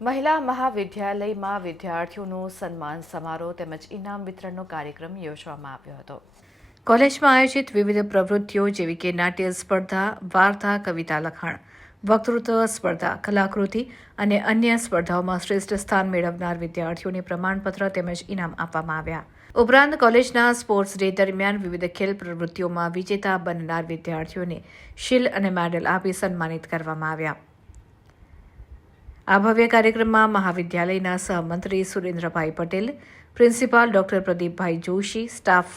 મહિલા મહાવિદ્યાલયમાં વિદ્યાર્થીઓનું સન્માન સમારોહ તેમજ ઇનામ વિતરણનો કાર્યક્રમ યોજવામાં આવ્યો હતો. કોલેજમાં આયોજિત વિવિધ પ્રવૃત્તિઓ જેવી કે નાટ્ય સ્પર્ધા, વાર્તા, કવિતા, લખાણ, વક્તૃત્વ સ્પર્ધા, કલાકૃતિ અને અન્ય સ્પર્ધાઓમાં શ્રેષ્ઠ સ્થાન મેળવનાર વિદ્યાર્થીઓને પ્રમાણપત્ર તેમજ ઇનામ આપવામાં આવ્યા. ઉપરાંત કોલેજના સ્પોર્ટ્સ ડે દરમિયાન વિવિધ ખેલ પ્રવૃત્તિઓમાં વિજેતા બનનાર વિદ્યાર્થીઓને શીલ અને મેડલ આપી સન્માનિત કરવામાં આવ્યા. આ ભવ્ય કાર્યક્રમમાં મહાવિદ્યાલયના સહમંત્રી Surendrabhai Patel, principal doctor Pradeepbhai Joshi, staff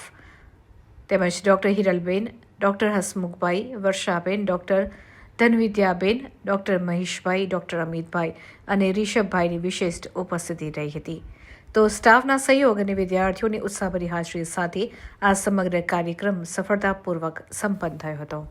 તેમજ doctor Hiralben, doctor Hasmukhbhai, Varshaben, doctor Dhanvidyaben, doctor Maheshbhai, doctor Amitbhai અને રિષભભાઈની વિશિષ્ટ ઉપસ્થિતિ રહી હતી. તો સ્ટાફના સહયોગ અને વિદ્યાર્થીઓની ઉત્સાહભરી હાજરી સાથે આ સમગ્ર કાર્યક્રમ સફળતાપૂર્વક સંપન્ન થયો હતો.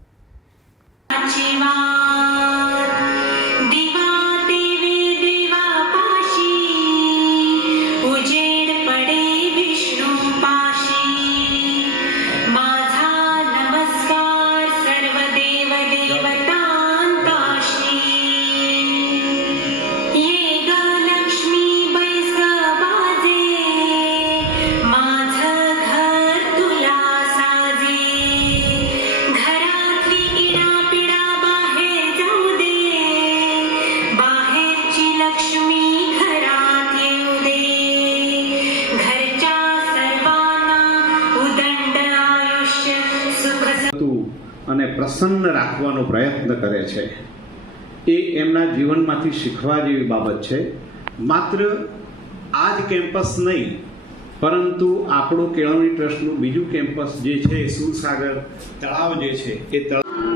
અને પ્રસન્ન રાખવાનો પ્રયત્ન કરે છે. એ એમના જીવનમાંથી શીખવા જેવી બાબત છે. માત્ર આ જ કેમ્પસ નહીં, પરંતુ આપણું કેળવણી ટ્રસ્ટનું બીજું કેમ્પસ જે છે, સુરસાગર તળાવ જે છે, એ તળાવ